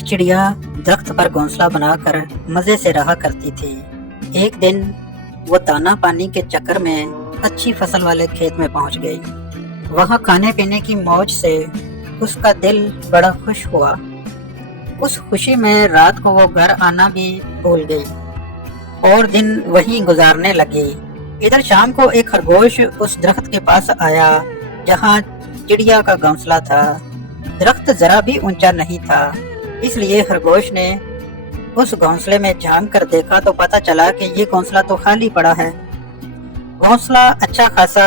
एक चिड़िया दरख्त पर घोंसला बनाकर मजे से रहा करती थी। एक दिन वो दाना पानी के चक्कर में अच्छी फसल वाले खेत में पहुंच गई। वहां खाने पीने की मौज से उसका दिल बड़ा खुश हुआ। उस खुशी में रात को वो घर आना भी भूल गई और दिन वहीं गुजारने लगी। इधर शाम को एक खरगोश उस दरख्त के पास आया जहां चिड़िया का घोंसला था। दरख्त जरा भी ऊंचा नहीं था, इसलिए खरगोश ने उस घोंसले में झांक कर देखा तो पता चला कि ये घोंसला तो खाली पड़ा है। घोंसला अच्छा खासा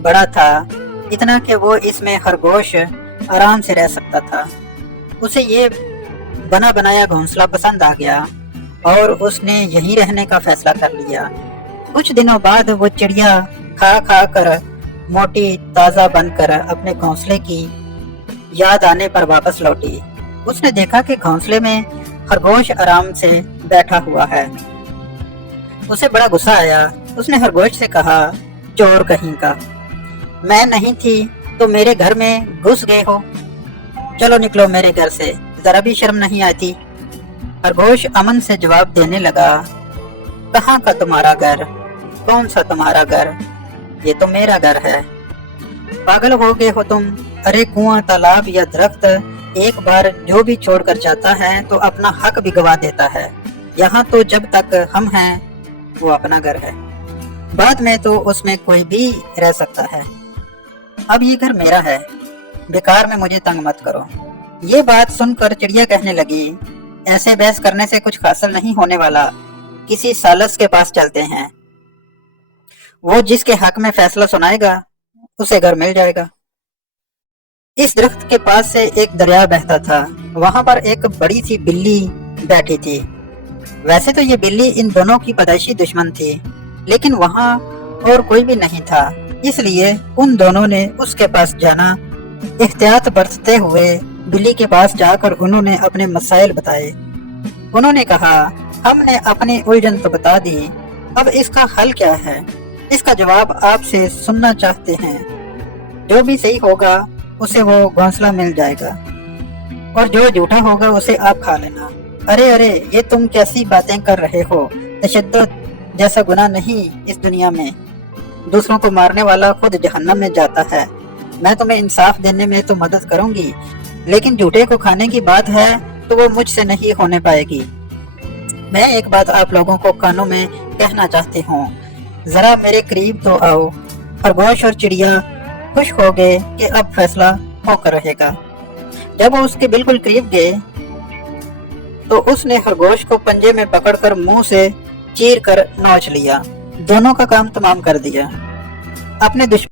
बड़ा था, इतना कि वो इसमें खरगोश आराम से रह सकता था। उसे ये बना बनाया घोंसला पसंद आ गया और उसने यहीं रहने का फैसला कर लिया। कुछ दिनों बाद वो चिड़िया खा खा कर मोटी ताजा बनकर अपने घोंसले की याद आने पर वापस लौटी। उसने देखा कि घोंसले में खरगोश आराम से बैठा हुआ है। उसे बड़ा गुस्सा आया। उसने खरगोश से कहा, चोर कहीं का, मैं नहीं थी तो मेरे घर में घुस गए हो। चलो निकलो मेरे घर से, जरा भी शर्म नहीं आती। खरगोश अमन से जवाब देने लगा, कहाँ का तुम्हारा घर, कौन सा तुम्हारा घर, ये तो मेरा घर है। पागल हो गए हो तुम? अरे कुआं, तालाब या दरख्त एक बार जो भी छोड़कर जाता है तो अपना हक भी गवा देता है। यहाँ तो जब तक हम हैं वो अपना घर है, बाद में तो उसमें कोई भी रह सकता है। अब ये घर मेरा है, बेकार में मुझे तंग मत करो। ये बात सुनकर चिड़िया कहने लगी, ऐसे बहस करने से कुछ हासिल नहीं होने वाला, किसी सालस के पास चलते हैं, वो जिसके हक में फैसला सुनाएगा उसे घर मिल जाएगा। इस दरख्त के पास से एक दरिया बहता था। वहां पर एक बड़ी सी बिल्ली बैठी थी। वैसे तो ये बिल्ली इन दोनों की पैदाइशी दुश्मन थी, लेकिन वहां और कोई भी नहीं था, इसलिए उन दोनों ने उसके पास जाना एहतियात बरतते हुए बिल्ली के पास जाकर उन्होंने अपने मसाइल बताए। उन्होंने कहा, हमने अपनी उलझन तो बता दी, अब इसका हल क्या है, इसका जवाब आपसे सुनना चाहते हैं। जो भी सही होगा उसे वो घोंसला मिल जाएगा और जो झूठा होगा उसे आप खा लेना। अरे अरे, ये तुम कैसी बातें कर रहे हो? तशद्दुद जैसा गुनाह नहीं इस दुनिया में। दूसरों को मारने वाला खुद जहन्नम में जाता है। मैं तुम्हें इंसाफ देने में तो मदद करूंगी, लेकिन झूठे को खाने की बात है तो वो मुझसे नहीं होने पाएगी। मैं एक बात आप लोगों को कानों में कहना चाहती हूँ, जरा मेरे करीब तो आओ। खरगोश और चिड़िया खुश हो गए कि अब फैसला होकर रहेगा। जब वो उसके बिल्कुल करीब गए तो उसने खरगोश को पंजे में पकड़कर मुंह से चीर कर नोच लिया। दोनों का काम तमाम कर दिया। अपने दुश्मन